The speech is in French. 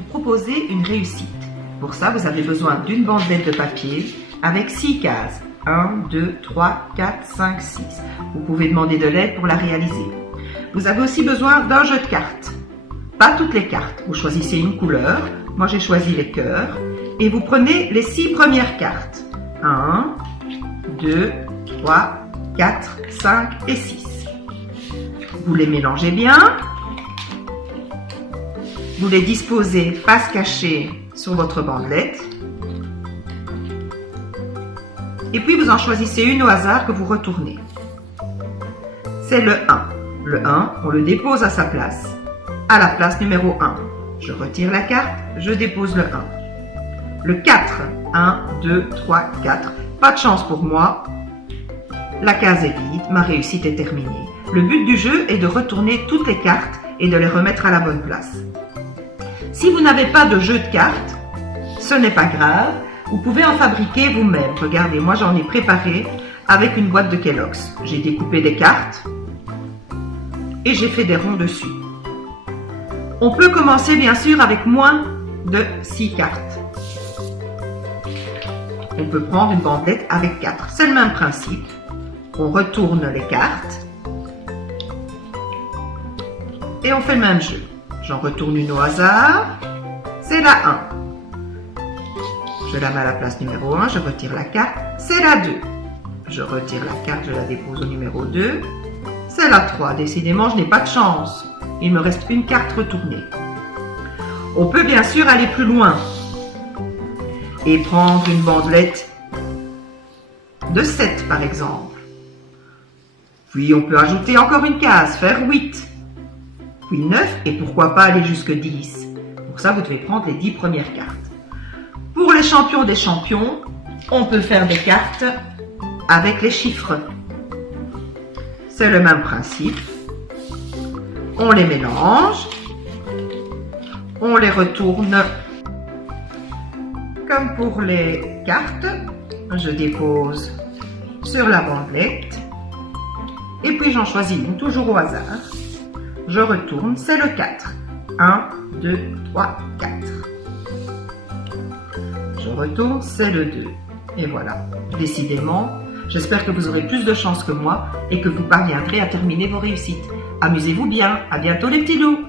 vous proposer une réussite. Pour ça, vous avez besoin d'une bandelette de papier avec 6 cases. 1, 2, 3, 4, 5, 6. Vous pouvez demander de l'aide pour la réaliser. Vous avez aussi besoin d'un jeu de cartes. Pas toutes les cartes. Vous choisissez une couleur. Moi, j'ai choisi les cœurs. Et vous prenez les 6 premières cartes. 1, 2, 3, 4, 5 et 6. Vous les mélangez bien. Vous les disposez face cachée sur votre bandelette. Et puis vous en choisissez une au hasard que vous retournez. C'est le 1. Le 1, on le dépose à sa place. À la place numéro 1. Je retire la carte, je dépose le 1. Le 4. 1, 2, 3, 4. Pas de chance pour moi. La case est vide, ma réussite est terminée. Le but du jeu est de retourner toutes les cartes et de les remettre à la bonne place. Si vous n'avez pas de jeu de cartes, ce n'est pas grave, vous pouvez en fabriquer vous-même. Regardez, moi j'en ai préparé avec une boîte de Kellogg's. J'ai découpé des cartes et j'ai fait des ronds dessus. On peut commencer bien sûr avec moins de 6 cartes. On peut prendre une bandelette avec 4. C'est le même principe. On retourne les cartes et on fait le même jeu. J'en retourne une au hasard. C'est la 1. Je la mets à la place numéro 1, je retire la carte. C'est la 2. Je retire la carte, je la dépose au numéro 2. C'est la 3. Décidément, je n'ai pas de chance. Il me reste une carte retournée. On peut bien sûr aller plus loin et prendre une bandelette de 7 par exemple. Puis on peut ajouter encore une case, faire 8. Puis 9 et pourquoi pas aller jusque 10. Pour ça, vous devez prendre les 10 premières cartes. Pour les champions des champions, on peut faire des cartes avec les chiffres. C'est le même principe. On les mélange. On les retourne. Comme pour les cartes, je dépose sur la bandelette. Et puis j'en choisis une, toujours au hasard. Je retourne, c'est le 4. 1, 2, 3, 4. Je retourne, c'est le 2. Et voilà. Décidément, j'espère que vous aurez plus de chance que moi et que vous parviendrez à terminer vos réussites. Amusez-vous bien. À bientôt les petits loups.